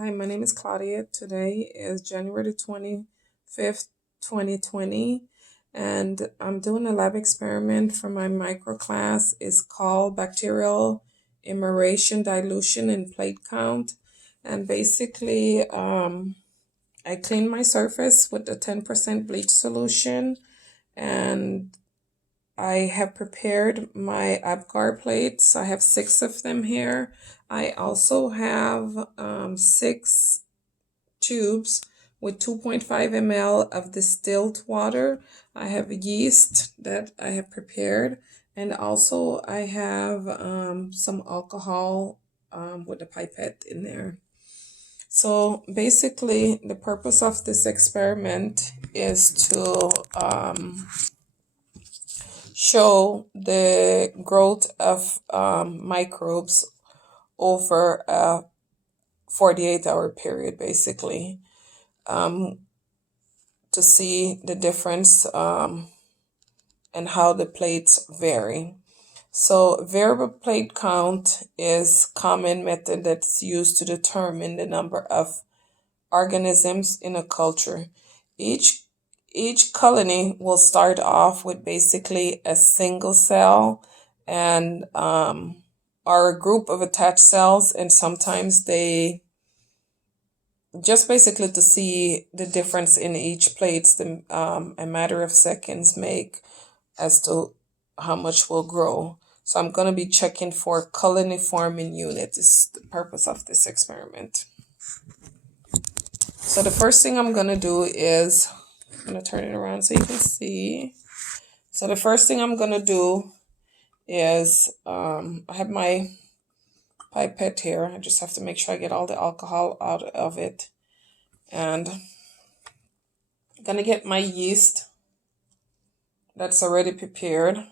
Hi, my name is Claudia. Today is January 25th, 2020, and I'm doing a lab experiment for my micro class. It's called Bacterial Enumeration, Dilution, and Plate Count. And basically, I cleaned my surface with a 10% bleach solution, and I have prepared my agar plates. I have 6 of them here. I also have 6 tubes with 2.5 ml of distilled water. I have yeast that I have prepared, and also I have some alcohol with a pipette in there. So basically, the purpose of this experiment is to show the growth of microbes over a 48-hour period, basically, to see the difference and how the plates vary. So variable plate count is common method that's used to determine the number of organisms in a culture. Each colony will start off with basically a single cell and or a group of attached cells, and sometimes they just basically to see the difference in each plates, a matter of seconds make as to how much will grow. So I'm going to be checking for colony forming unit is the purpose of this experiment. So the first thing I'm going to do is, I'm going to turn it around so you can see. So the first thing I'm going to do is, I have my pipette here. I just have to make sure I get all the alcohol out of it. And I'm going to get my yeast that's already prepared.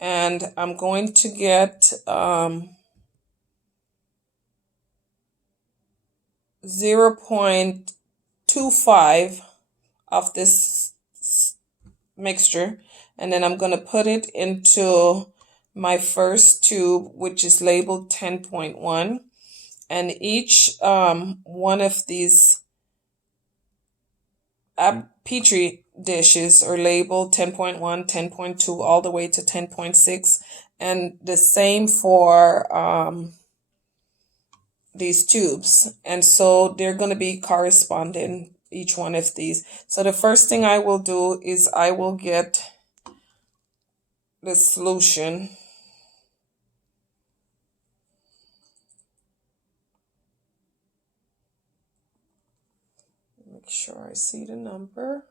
And I'm going to get 0.25 of this mixture, and then I'm going to put it into my first tube, which is labeled 10.1, and each one of these Petri dishes are labeled 10.1, 10.2, all the way to 10.6, and the same for these tubes. And so they're going to be corresponding, each one of these. So the first thing I will do is I will get the solution. Make sure I see the number.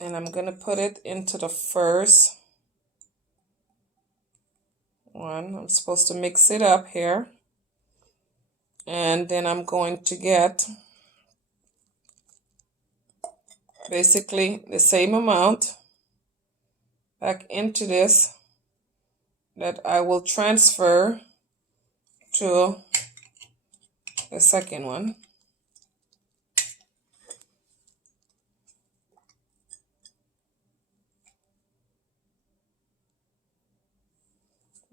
And I'm going to put it into the first one. I'm supposed to mix it up here. And then I'm going to get basically the same amount back into this that I will transfer to the second one.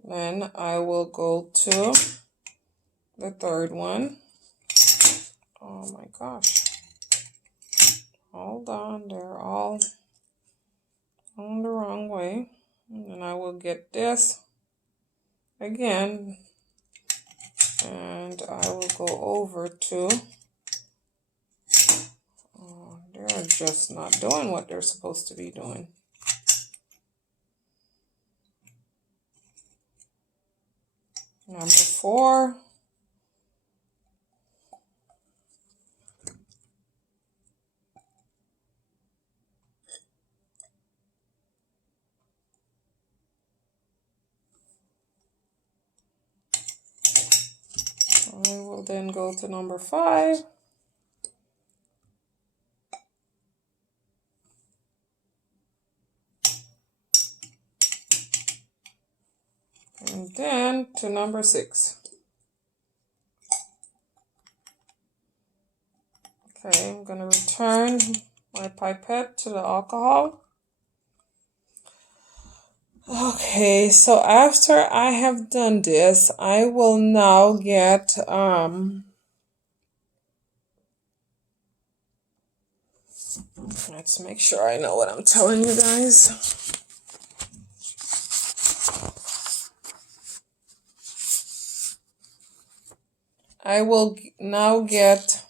Then I will go to the third one. Oh my gosh. Hold on, they're all on the wrong way. And then I will get this again. And I will go over to, they're just not doing what they're supposed to be doing. Number 4. I will then go to number 5. And then to number 6. Okay, I'm going to return my pipette to the alcohol. Okay, so after I have done this, I will now get let's make sure I know what I'm telling you guys. I will now get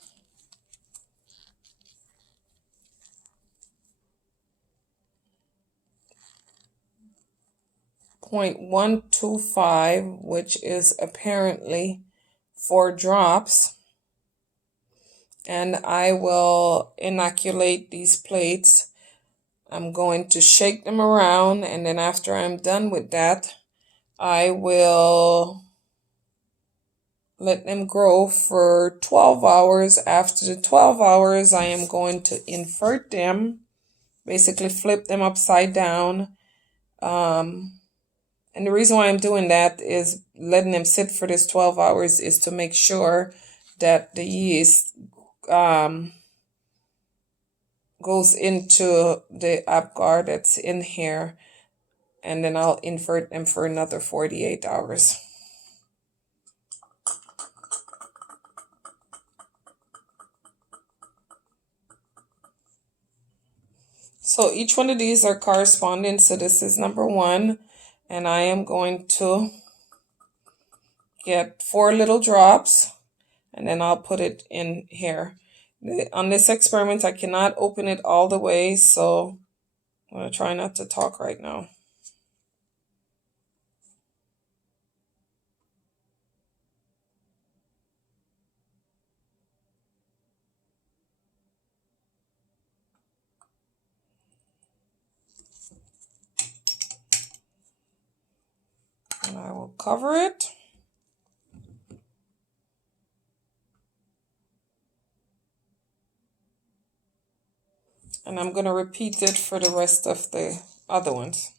0.125, which is apparently 4 drops. And I will inoculate these plates. I'm going to shake them around, and then after I'm done with that, I will let them grow for 12 hours. After the 12 hours, I am going to invert them, basically flip them upside down. And the reason why I'm doing that is letting them sit for this 12 hours is to make sure that the yeast goes into the agar that's in here, and then I'll invert them for another 48 hours. So each one of these are corresponding. So this is number 1, and I am going to get 4 little drops, and then I'll put it in here. On this experiment, I cannot open it all the way, so I'm going to try not to talk right now. And I will cover it. And I'm going to repeat it for the rest of the other ones.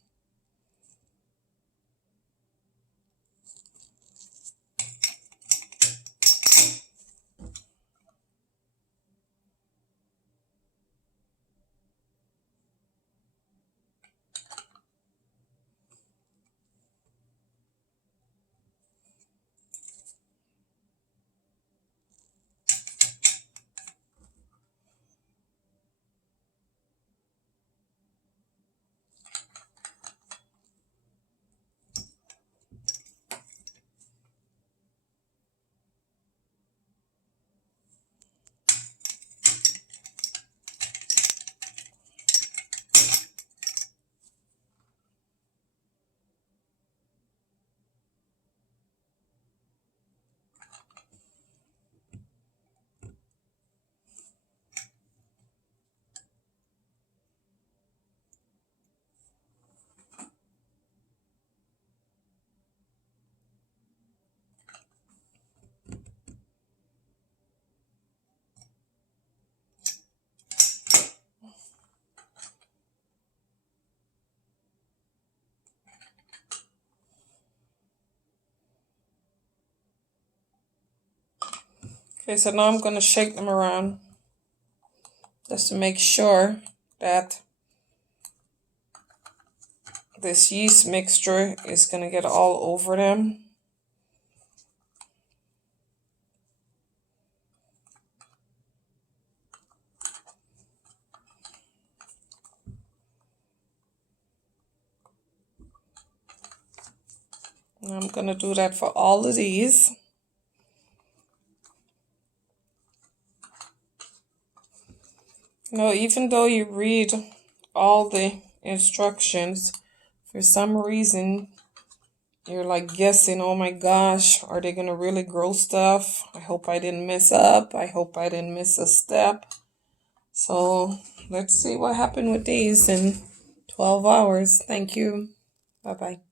Okay, so now I'm going to shake them around just to make sure that this yeast mixture is going to get all over them. And I'm going to do that for all of these. Even though you read all the instructions, for some reason, you're like guessing, oh my gosh, are they going to really grow stuff? I hope I didn't mess up. I hope I didn't miss a step. So let's see what happened with these in 12 hours. Thank you. Bye-bye.